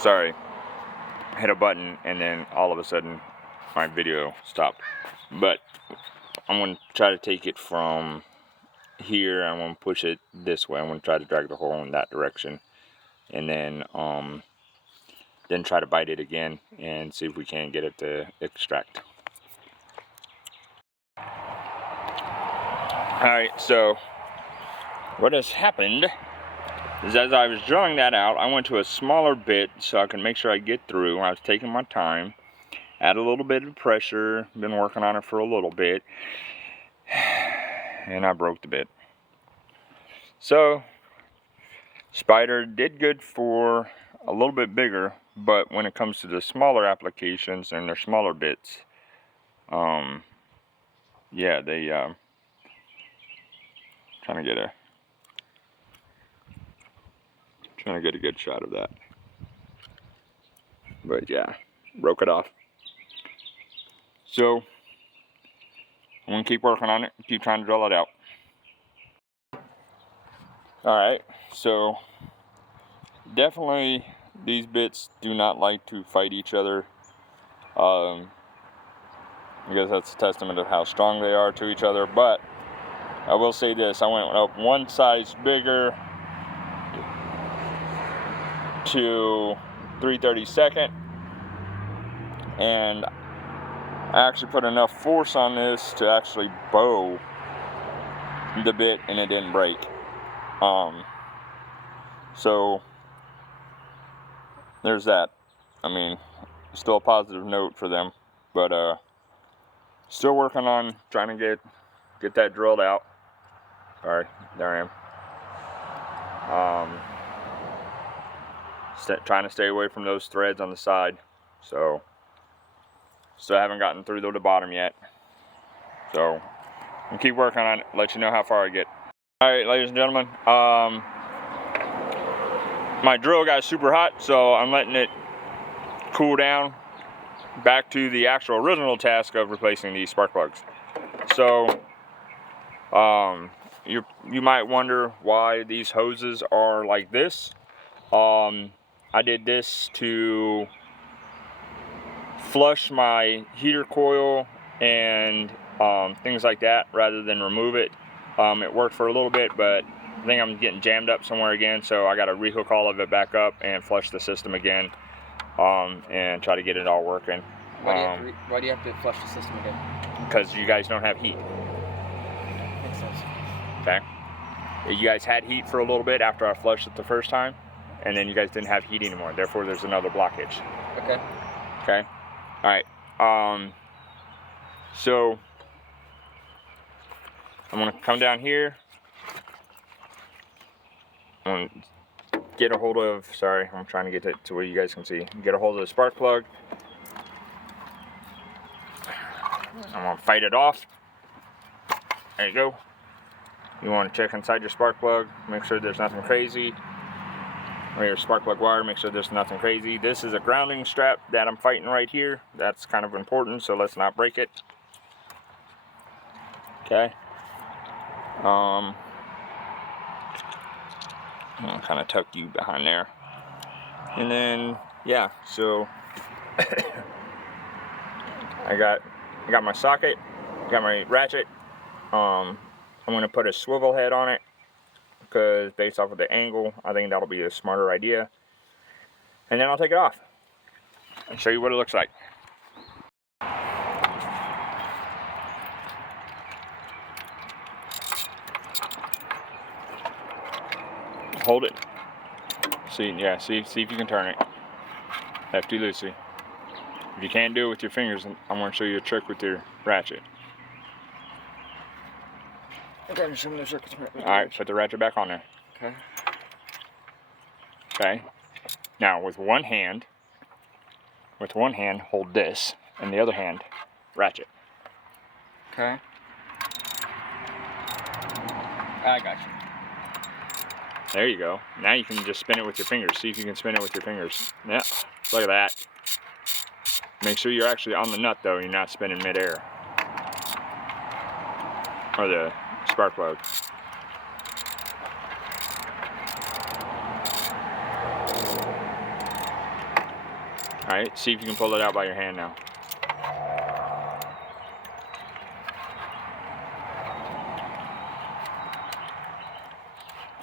sorry, hit a button and then all of a sudden my video stopped. But I'm going to try to take it from here. I'm going to push it this way. I'm going to try to drag the hole in that direction, and then try to bite it again and see if we can get it to extract. Alright, so what has happened is, as I was drilling that out, I went to a smaller bit so I can make sure I get through. I was taking my time, add a little bit of pressure, been working on it for a little bit, and I broke the bit. So spider did good for a little bit bigger, but when it comes to the smaller applications and their smaller bits, yeah, they trying to get a good shot of that. But yeah, broke it off. So I'm gonna keep working on it, keep trying to drill it out. Alright, so definitely these bits do not like to fight each other, because that's a testament of how strong they are to each other. But I will say this, I went up one size bigger to 3/32, and I actually put enough force on this to actually bow the bit and it didn't break. So there's that. I mean, still a positive note for them, but still working on trying to get that drilled out. Alright, there I am. Trying to stay away from those threads on the side. So still haven't gotten through to the bottom yet. So I'll keep working on it, let you know how far I get. Alright, ladies and gentlemen, my drill got super hot, so I'm letting it cool down back to the actual original task of replacing these spark plugs. So you might wonder why these hoses are like this. I did this to flush my heater coil and things like that rather than remove it. It worked for a little bit, but I think I'm getting jammed up somewhere again, so I got to rehook all of it back up and flush the system again, and try to get it all working. Why do you have to flush the system again? Because you guys don't have heat. Makes sense. Okay. You guys had heat for a little bit after I flushed it the first time, and then you guys didn't have heat anymore. Therefore, there's another blockage. Okay. Okay. All right. So I'm gonna come down here. I'm gonna get a hold of. Sorry, I'm trying to get it to where you guys can see. Get a hold of the spark plug. I'm gonna fight it off. There you go. You want to check inside your spark plug, make sure there's nothing crazy. Or your spark plug wire, make sure there's nothing crazy. This is a grounding strap that I'm fighting right here. That's kind of important, so let's not break it. Okay. I'm gonna kind of tuck you behind there. And then, yeah, so I got my socket, got my ratchet. I'm going to put a swivel head on it because based off of the angle, I think that'll be a smarter idea. And then I'll take it off and show you what it looks like. Hold it. See if you can turn it. Lefty loosey. If you can't do it with your fingers, I'm going to show you a trick with your ratchet. Okay, show me the circuits. Alright, put the ratchet back on there. Okay. Okay. Now with one hand, hold this, and the other hand, ratchet. Okay. I got you. There you go. Now you can just spin it with your fingers. See if you can spin it with your fingers. Yeah, look at that. Make sure you're actually on the nut though, you're not spinning midair. Or the spark plug. Alright, see if you can pull it out by your hand now.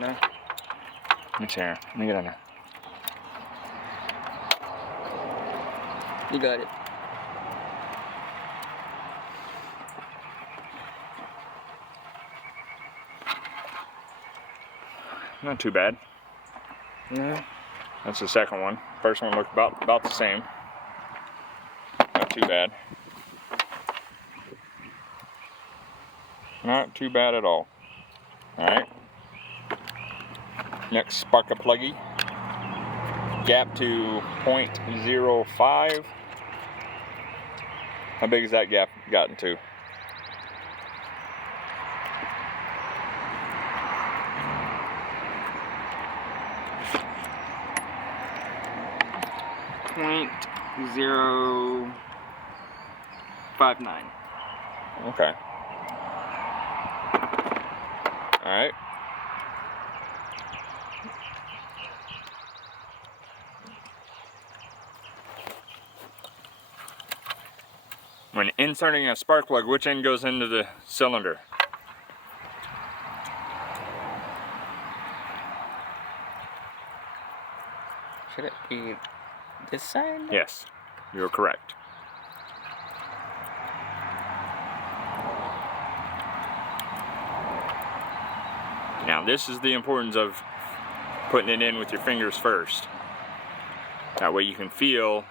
No. It's here. Let me get in there. You got it. Not too bad. No. That's the second one. First one looked about the same. Not too bad. Not too bad at all. Alright. Next, spark a pluggy. Gap to 0.05. How big has that gap gotten to? .059. Okay. Alright. When inserting a spark plug, which end goes into the cylinder? Should it be this side? Yes, you're correct. Now this is the importance of putting it in with your fingers first. That way you can feel,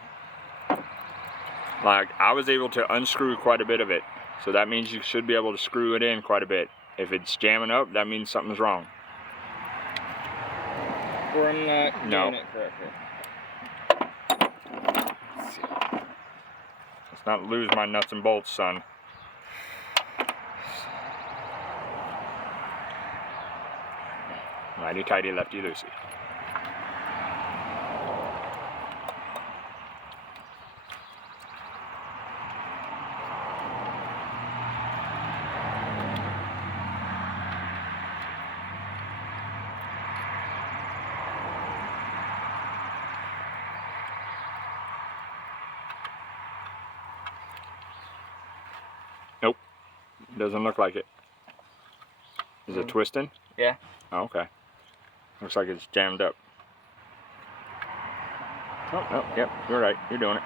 like I was able to unscrew quite a bit of it. So that means you should be able to screw it in quite a bit. If it's jamming up, that means something's wrong. Or I'm not doing it correctly. Let's see. Let's not lose my nuts and bolts, son. Righty tighty, lefty loosey. Nope, doesn't look like it. Is it twisting? Yeah. Oh, okay. Looks like it's jammed up. Oh, no, yep, you're right. You're doing it.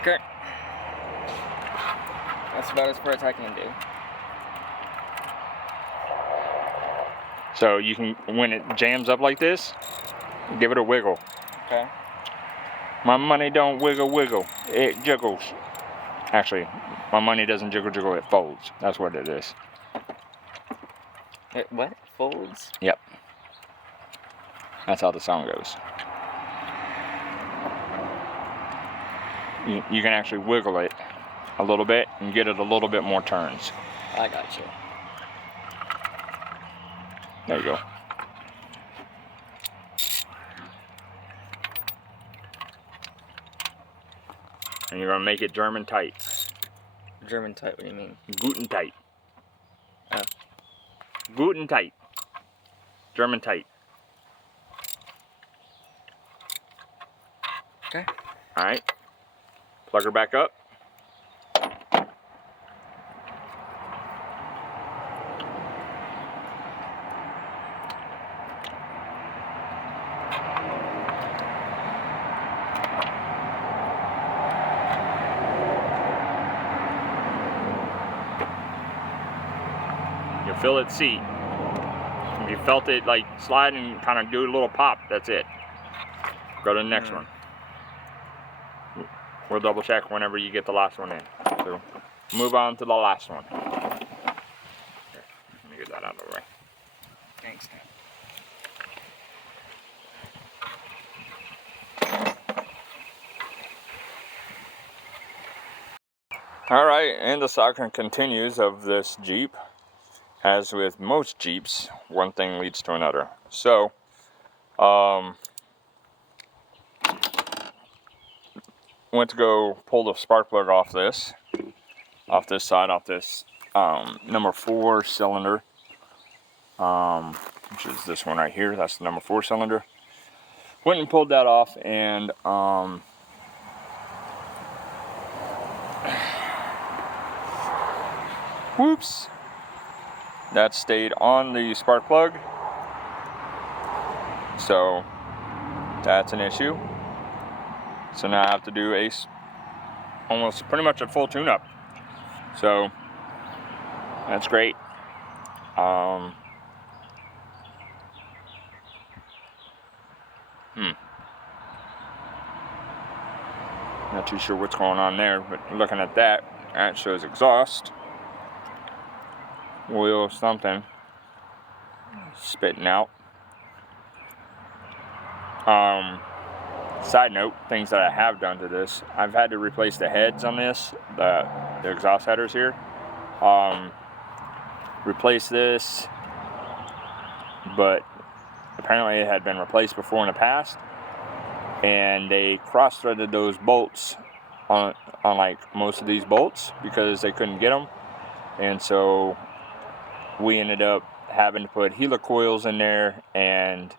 Okay. That's about as far as I can do. So you can, when it jams up like this, give it a wiggle. Okay. My money don't wiggle wiggle, it jiggles. Actually, my money doesn't jiggle jiggle, it folds. That's what it is. It what? Folds? Yep. That's how the song goes. You can actually wiggle it a little bit and get it a little bit more turns. I got you. There you go. And you're gonna make it German tight. German tight, what do you mean? Guten tight. Oh. Guten tight. German tight. Okay. Alright. Plug her back up. You'll feel it seat. If you felt it like slide and kind of do a little pop, that's it. Go to the next one. We'll double check whenever you get the last one in. So move on to the last one. Here, let me get that out of the way. Thanks. Alright, and the saga continues of this Jeep. As with most Jeeps, one thing leads to another. So, went to go pull the spark plug off this side, off this number 4 cylinder, which is this one right here. That's the number 4 cylinder. Went and pulled that off, and whoops, that stayed on the spark plug, so that's an issue. So now I have to do almost pretty much a full tune-up. So that's great. Not too sure what's going on there, but looking at that, that shows exhaust, oil, something spitting out. Side note, things that I have done to this: I've had to replace the heads on this, the exhaust headers here. Replace this, but apparently it had been replaced before in the past, and they cross-threaded those bolts on like most of these bolts because they couldn't get them, and so we ended up having to put helicoils in there, and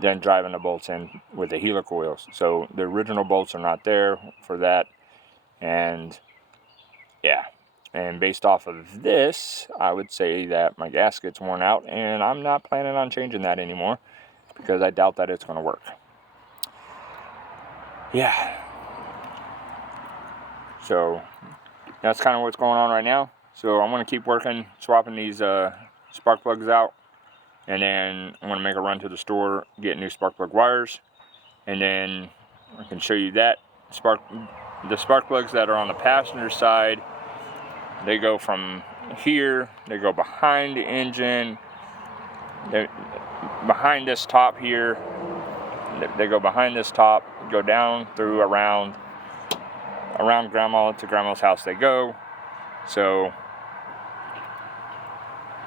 then driving the bolts in with the helicoils. So the original bolts are not there for that, and yeah. And based off of this, I would say that my gasket's worn out, and I'm not planning on changing that anymore because I doubt that it's going to work. Yeah. So that's kind of what's going on right now. So I'm going to keep working, swapping these spark plugs out, and then I'm going to make a run to the store, get new spark plug wires, and then I can show you that the spark plugs that are on the passenger side. They go from here, they go behind the engine, behind this top here, they go behind this top, go down through around grandma to grandma's house they go. So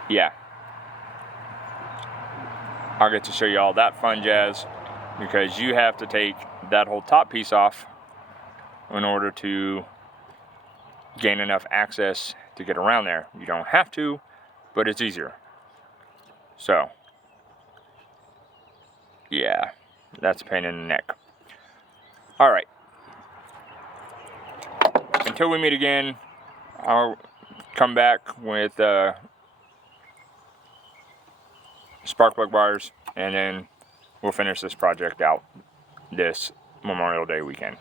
yeah, I'll get to show you all that fun jazz, because you have to take that whole top piece off in order to gain enough access to get around there. You don't have to, but it's easier. So yeah, that's a pain in the neck. All right, until we meet again, I'll come back with spark plug wires, and then we'll finish this project out this Memorial Day weekend.